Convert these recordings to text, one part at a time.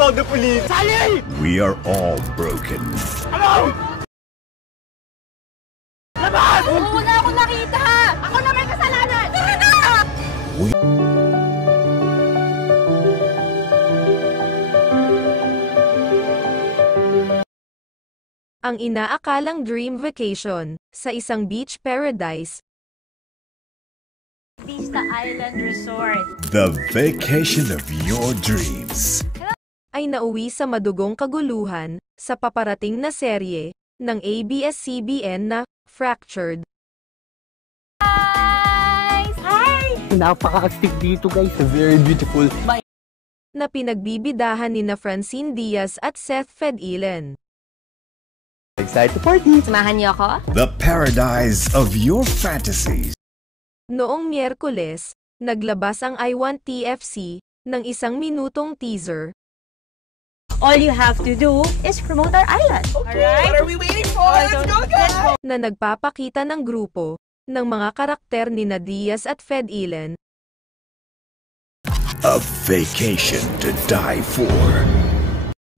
call the police. Sally! We are all broken. Ano? Labas! Wala akong nakita! Ako na may kasalanan! Tara na! Ang inaakalang dream vacation sa isang beach paradise. Vista Island Resort. The vacation of your dreams. Ay nauwi sa madugong kaguluhan sa paparating na serye ng ABS-CBN na Fractured. Hi! Napaka-astig dito guys. Very beautiful. Na pinagbibidahan ni na Francine Diaz at Seth Fedilen. Excited to party. Samahan niyo ako? The paradise of your fantasies. Noong Miyerkules, naglabas ang I Want TFC ng 1 minutong teaser All you have to do is promote our island. Alright? What are we waiting for? Let's go guys! na nagpapakita ng grupo ng mga karakter ni na Diaz at Fedilen. A vacation to die for.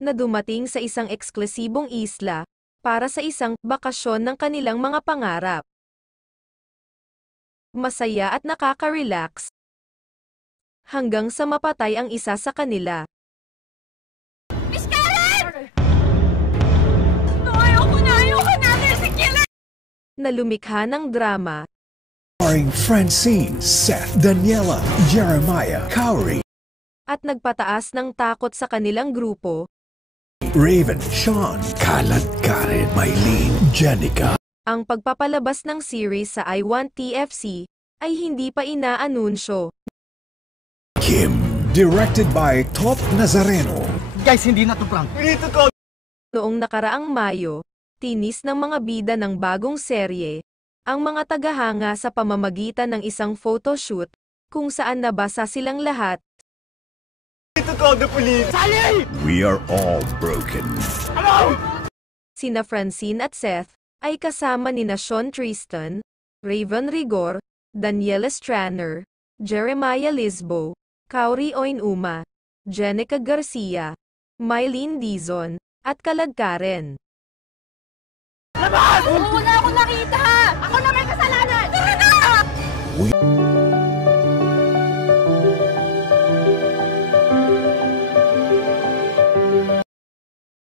Na dumating sa isang eksklusibong isla para sa isang bakasyon ng kanilang mga pangarap. Masaya at nakaka-relax hanggang sa mapatay ang isa sa kanila. Miss Karen! No, ayoko na! Si Karen! Na lumikha ng drama Starring Francine, Seth, Daniela, Jeremiah, Cowrie, at nagpataas ng takot sa kanilang grupo. Raven, Sean, Kalat, Karen, Mylene, Jenica. Ang pagpapalabas ng series sa I Want TFC ay hindi pa inaanunsyo. Kim, directed by Top Nazareno. Guys, hindi na to prank. We need to call. Noong nakaraang Mayo, tinis ng mga bida ng bagong serye ang mga tagahanga sa pamamagitan ng isang photoshoot kung saan nabasa silang lahat. We need to call the police. Sally! We are all broken. Ano? Sina Francine at Seth ay kasama ni na Sean Tristan, Raven Rigor, Daniela Stranner, Jeremiah Lisbo, Cowrie Oinuma, Jenica Garcia, Mylene Dizon, at Kalad Karen. Labas! Wala